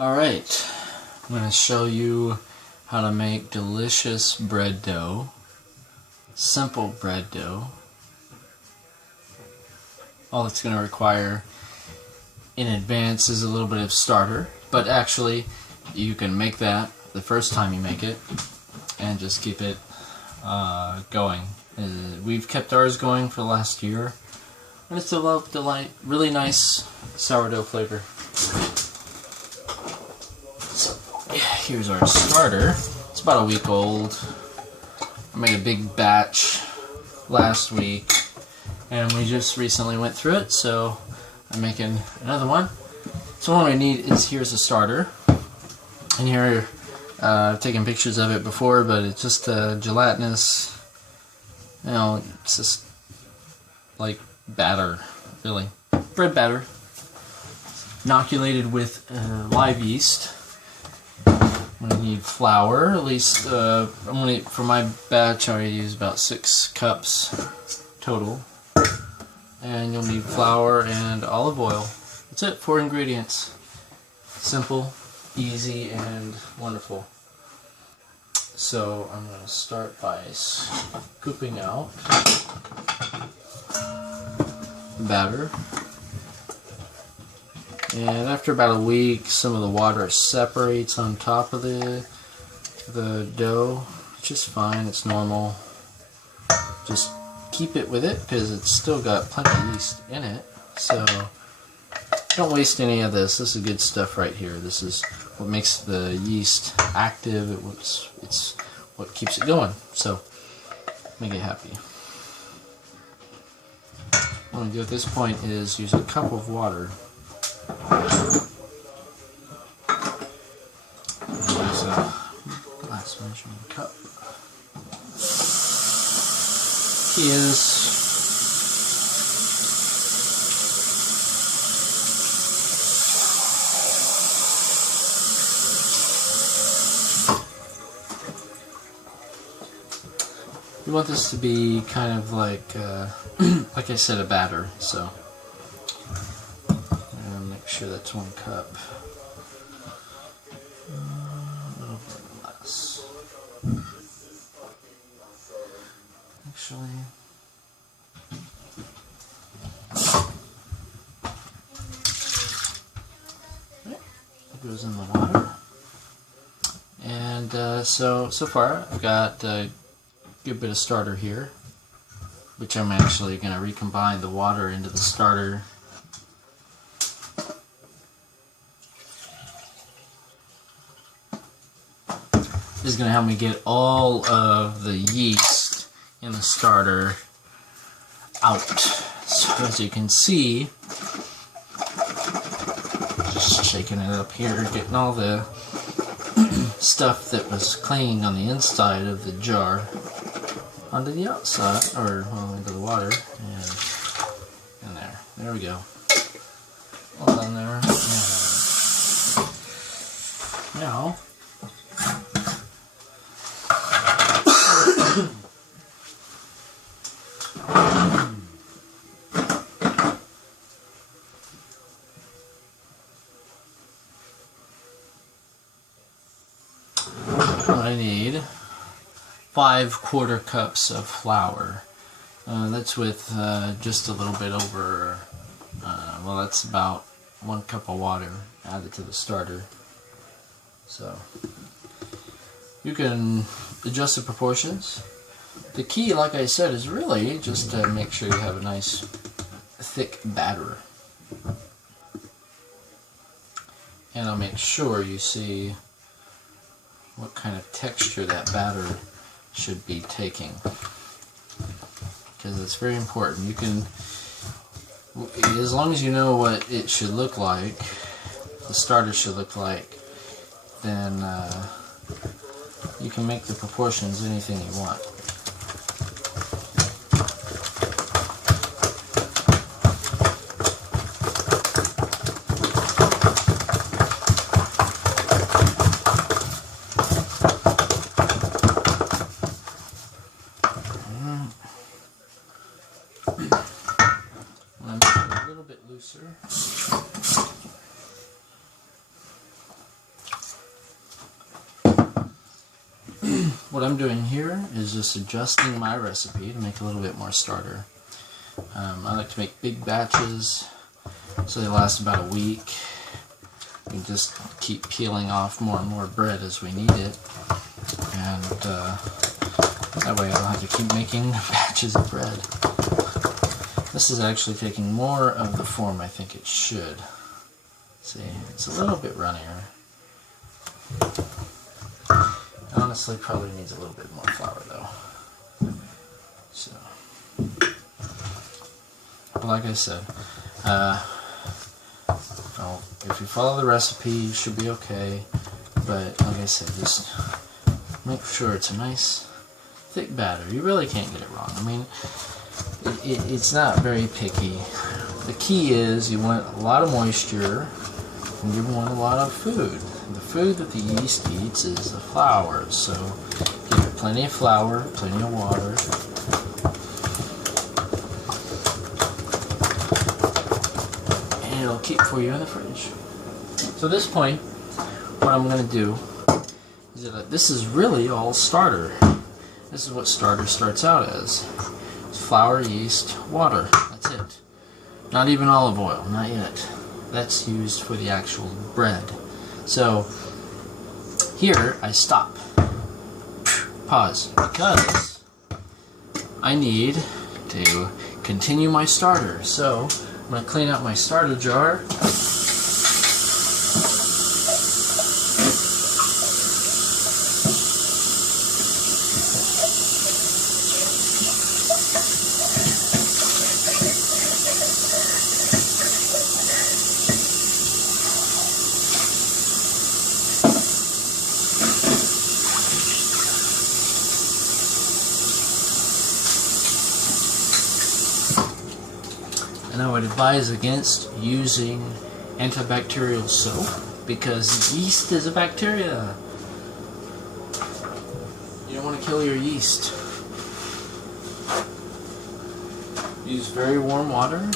Alright, I'm going to show you how to make delicious bread dough. Simple bread dough. All it's going to require in advance is a little bit of starter, but actually you can make that the first time you make it and just keep it going. We've kept ours going for the last year, and it's a really nice sourdough flavor. Here's our starter. It's about a week old. I made a big batch last week and we just recently went through it, so I'm making another one. So what I need is, here's a starter, and here I've taken pictures of it before, but it's just gelatinous, it's just like batter, really, bread batter inoculated with live yeast. I'm going to need flour, at least, for my batch I use about 6 cups total. And you'll need flour and olive oil. That's it, 4 ingredients. Simple, easy, and wonderful. So I'm going to start by scooping out the batter. And after about a week, some of the water separates on top of the dough, which is fine, it's normal. Just keep it with it because it's still got plenty of yeast in it, so don't waste any of this. This is good stuff right here. This is what makes the yeast active. It's what keeps it going, so make it happy. What I'm going to do at this point is use a cup of water. Use a glass measuring cup. Key is you want this to be kind of like I said, a batter, so make sure that's 1 cup. A little bit less. Actually, it goes in the water. And so far I've got a good bit of starter here, which I'm actually going to recombine the water into the starter. This is going to help me get all of the yeast in the starter out. So as you can see, just shaking it up here, getting all the stuff that was clinging on the inside of the jar onto the outside, or into the water, and there. There we go. All done there. And now, I need 5 1/4 cups of flour. That's with just a little bit over, that's about 1 cup of water added to the starter. So you can adjust the proportions. The key, like I said, is really just to make sure you have a nice thick batter. And I'll make sure you see what kind of texture that batter should be taking, because it's very important. You can, as long as you know what it should look like, the starter should look like, then you can make the proportions anything you want. A little bit looser. what I'm doing here is just adjusting my recipe to make it a little bit more starter. I like to make big batches so they last about a week. We can just keep peeling off more and more bread as we need it, and that way I don't have to keep making batches of bread. This is actually taking more of the form I think it should. See, it's a little bit runnier. Honestly, probably needs a little bit more flour though. So, but like I said, if you follow the recipe, you should be okay. But like I said, just make sure it's a nice thick batter. You really can't get it wrong. I mean, it's not very picky. The key is you want a lot of moisture and you want a lot of food. The food that the yeast eats is the flour, so give it plenty of flour, plenty of water. And it'll keep for you in the fridge. So at this point, what I'm going to do is that this is really all starter. This is what starter starts out as. It's flour, yeast, water. That's it. Not even olive oil, not yet. That's used for the actual bread. So here I stop. Pause. Because I need to continue my starter. So I'm going to clean out my starter jar. And I would advise against using antibacterial soap because yeast is a bacteria. You don't want to kill your yeast. Use very warm water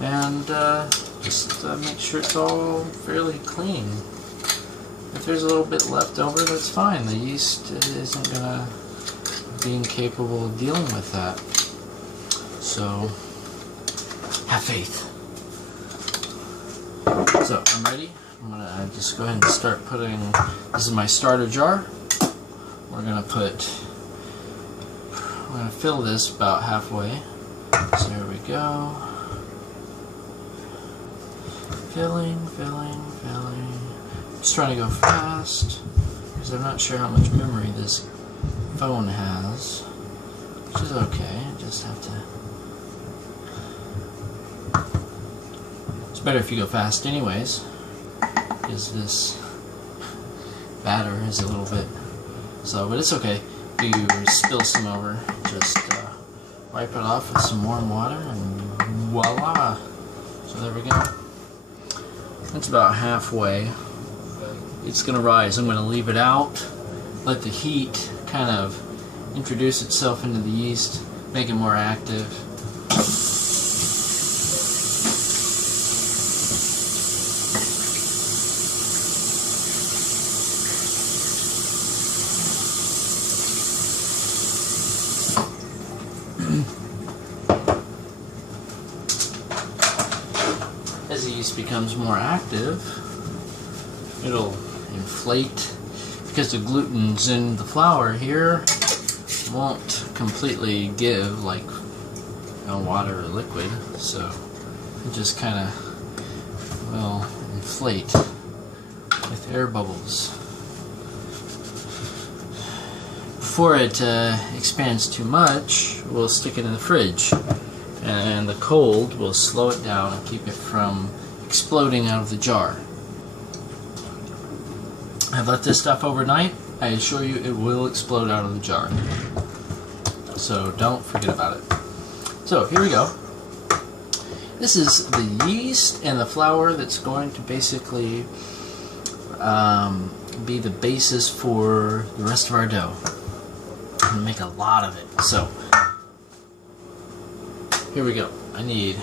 and just make sure it's all fairly clean. If there's a little bit left over, that's fine. The yeast isn't going to be incapable of dealing with that. So have faith. So I'm ready. I'm gonna just go ahead and start putting. This is my starter jar. We're gonna fill this about halfway. So here we go. Filling, filling, filling. Just trying to go fast because I'm not sure how much memory this phone has, which is okay. I just have to. Better if you go fast anyways, because this batter is a little bit so, but it's okay. If you spill some over, just wipe it off with some warm water and voila. So there we go. That's about halfway. It's gonna rise. I'm gonna leave it out, let the heat kind of introduce itself into the yeast, make it more active. As the yeast becomes more active, it'll inflate because the gluten's in the flour here. Won't completely give like water or liquid, so it just kind of will inflate with air bubbles. Before it expands too much, we'll stick it in the fridge, and the cold will slow it down and keep it from exploding out of the jar. I've left this stuff overnight. I assure you it will explode out of the jar. So don't forget about it. So here we go. This is the yeast and the flour that's going to basically be the basis for the rest of our dough. I'm going to make a lot of it. So here we go. I need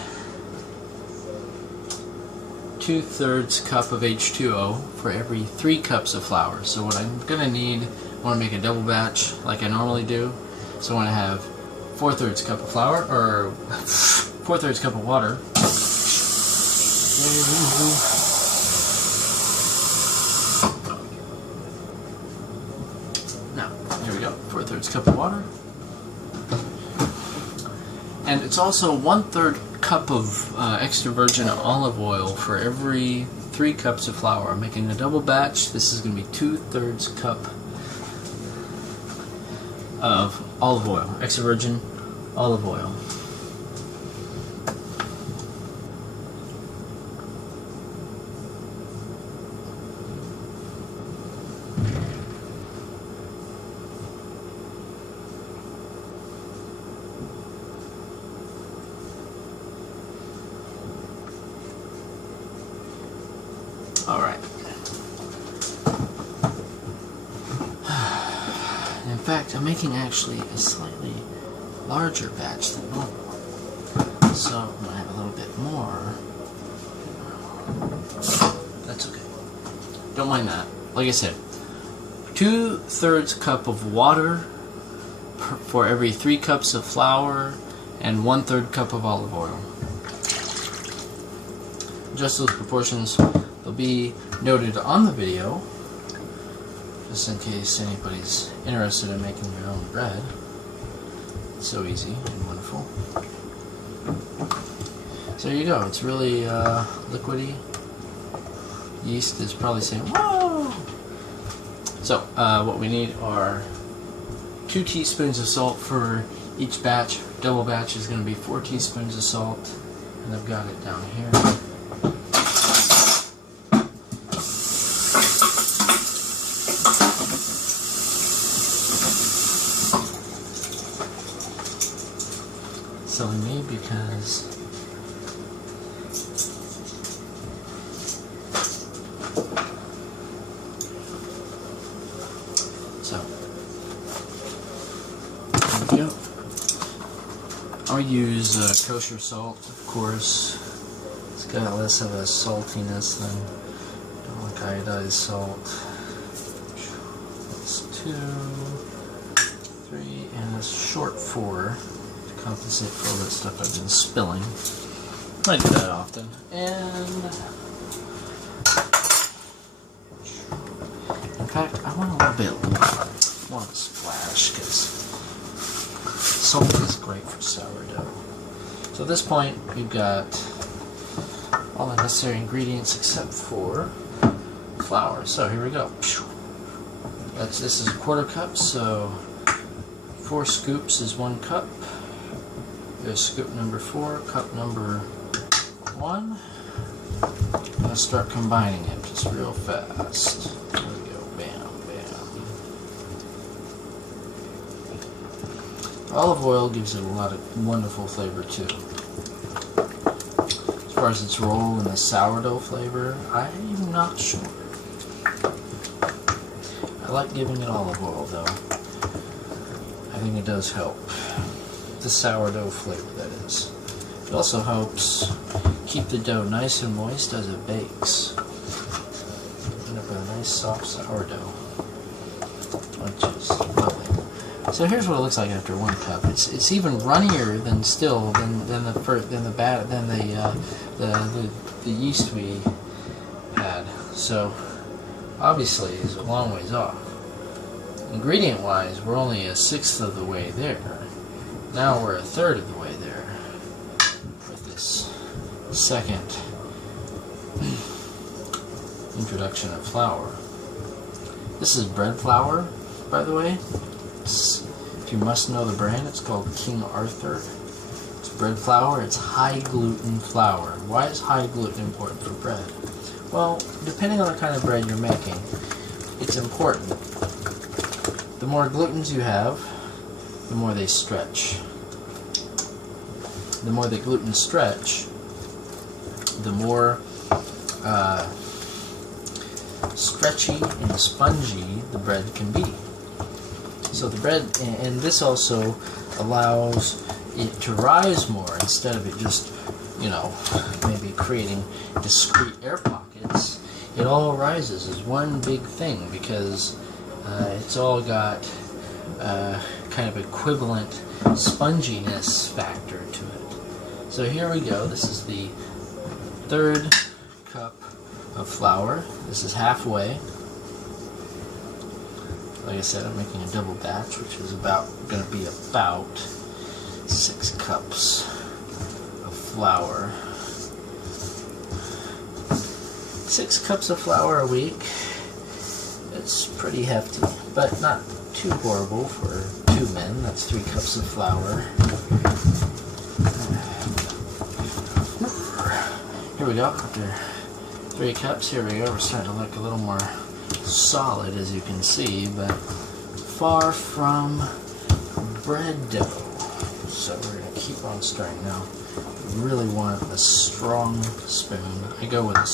2/3 cup of H2O for every 3 cups of flour. So what I'm going to need I want to make a double batch like I normally do. So I want to have 4/3 cup of flour, or 4/3 cup of water. Now, here we go, 4/3 cup of water. And it's also 1/3 cup of extra virgin olive oil for every 3 cups of flour. I'm making a double batch. This is going to be 2/3 cup of olive oil, extra virgin olive oil. Alright. In fact, I'm making actually a slightly larger batch than normal. So I'm going to have a little bit more. That's okay. Don't mind that. Like I said, 2/3 cup of water for every 3 cups of flour, and 1/3 cup of olive oil. Just those proportions will be noted on the video, just in case anybody's interested in making their own bread. It's so easy and wonderful. So there you go. It's really liquidy. Yeast is probably saying, whoa! So what we need are 2 teaspoons of salt for each batch. Double batch is going to be 4 teaspoons of salt, and I've got it down here. Silly me, because there we go. I'll use kosher salt, of course. It's got less of a saltiness than like iodized salt. That's 2, 3, and a short 4. Compensate for all that stuff I've been spilling. I do that often. And in fact, I want a little bit more of a splash, because salt is great for sourdough. So at this point, we've got all the necessary ingredients except for flour. So here we go. This is a 1/4 cup, so 4 scoops is 1 cup. There's scoop number 4, cup number 1. I'm going to start combining it just real fast. There we go. Bam, bam. Olive oil gives it a lot of wonderful flavor too. As far as its role in the sourdough flavor, I'm not sure. I like giving it olive oil though. I think it does help. The sourdough flavor, that is. It also helps keep the dough nice and moist as it bakes. End up with a nice soft sourdough, which is lovely. So here's what it looks like after 1 cup. It's even runnier than the yeast we had. So obviously it's a long ways off. Ingredient wise, we're only 1/6 of the way there. Now we're 1/3 of the way there with this second introduction of flour. This is bread flour, by the way. If you must know the brand, it's called King Arthur. It's bread flour. It's high gluten flour. Why is high gluten important for bread? Well, depending on the kind of bread you're making, it's important. The more glutens you have, the more they stretch. The more the gluten stretch, the more stretchy and spongy the bread can be. So the bread, and this also allows it to rise more instead of it just, you know, maybe creating discrete air pockets. It all rises as one big thing because It's all got kind of equivalent sponginess factor to it. So here we go. This is the third cup of flour. This is halfway. Like I said, I'm making a double batch, which is going to be about 6 cups of flour. 6 cups of flour a week. It's pretty hefty, but not too horrible for 2 men. That's 3 cups of flour. Here we go. After 3 cups, here we go. We're starting to look a little more solid, as you can see, but far from bread dough. So we're going to keep on stirring now. Really want a strong spoon. I go with a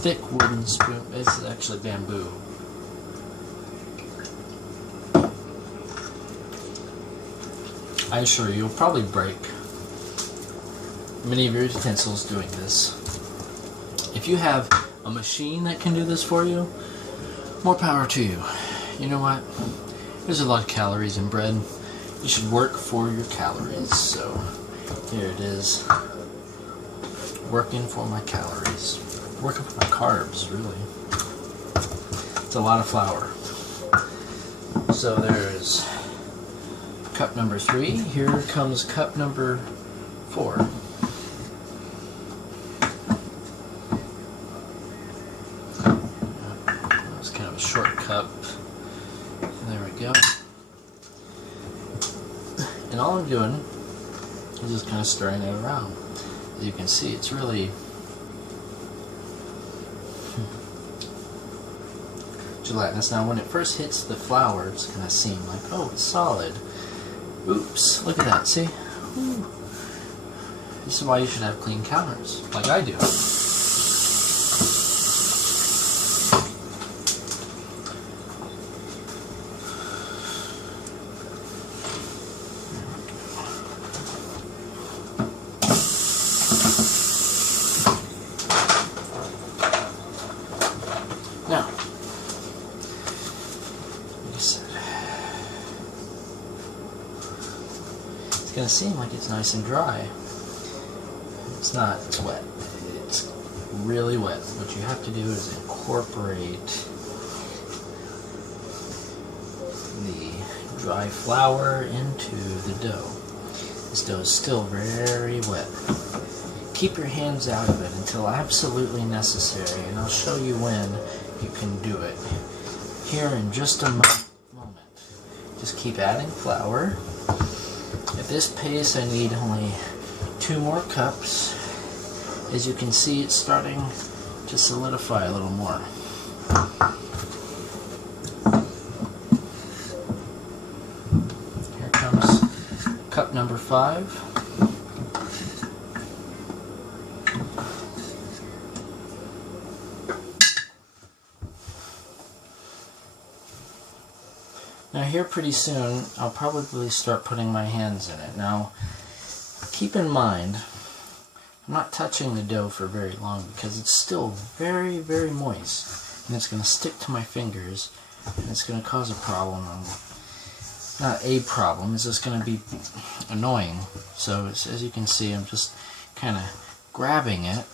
thick wooden spoon. This is actually bamboo. I assure you, you'll probably break many of your utensils doing this. If you have a machine that can do this for you, more power to you. You know what? There's a lot of calories in bread. You should work for your calories. So here it is. Working for my calories. Working for my carbs, really. It's a lot of flour. So there's cup number 3. Here comes cup number 4. It's kind of a short cup. There we go. And all I'm doing is just kind of stirring it around. As you can see, it's really gelatinous. Now when it first hits the flour, it's going to seem like, oh, it's solid. Oops, look at that, see? Ooh. This is why you should have clean counters, like I do. Now, like I said, it's going to seem like it's nice and dry. It's not, it's wet. It's really wet. What you have to do is incorporate the dry flour into the dough. This dough is still very wet. Keep your hands out of it until absolutely necessary, and I'll show you when you can do it here in just a moment. Just keep adding flour. At this pace, I need only 2 more cups. As you can see, it's starting to solidify a little more. Here comes cup number 5. Now here pretty soon, I'll probably start putting my hands in it. Now, keep in mind, I'm not touching the dough for very long because it's still very, very moist. And it's going to stick to my fingers, and it's going to cause a problem. Not a problem, it's just going to be annoying. So as you can see, I'm just kind of grabbing it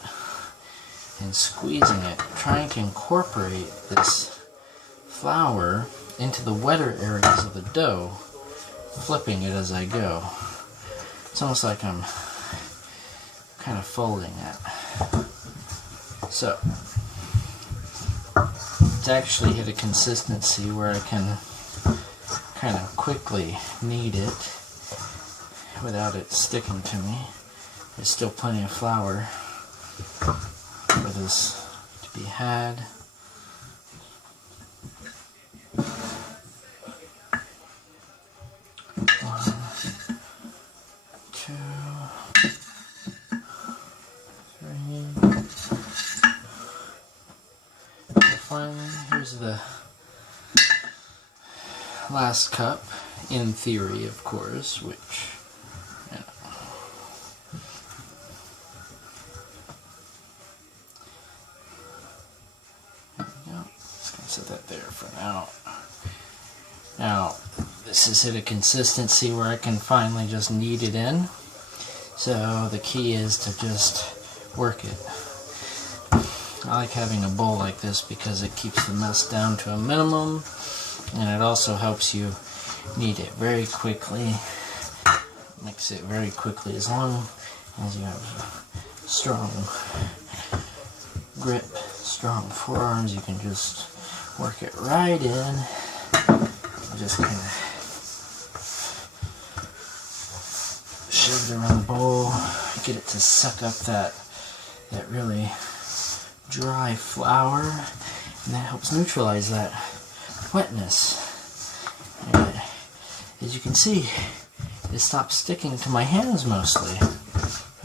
and squeezing it, trying to incorporate this flour into the wetter areas of the dough, flipping it as I go. It's almost like I'm kind of folding it. So, to actually hit a consistency where I can kind of quickly knead it without it sticking to me, there's still plenty of flour for this to be had. Finally, here's the last cup, in theory, of course, which, you know, there we go. Just gonna set that there for now. Now, this has hit a consistency where I can finally just knead it in. So the key is to just work it. I like having a bowl like this because it keeps the mess down to a minimum, and it also helps you knead it very quickly. Mix it very quickly. As long as you have strong grip, strong forearms, you can just work it right in. Just kind of shove it around the bowl, get it to suck up that really dry flour, and that helps neutralize that wetness. And as you can see, it stops sticking to my hands mostly,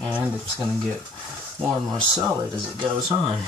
and it's going to get more and more solid as it goes on.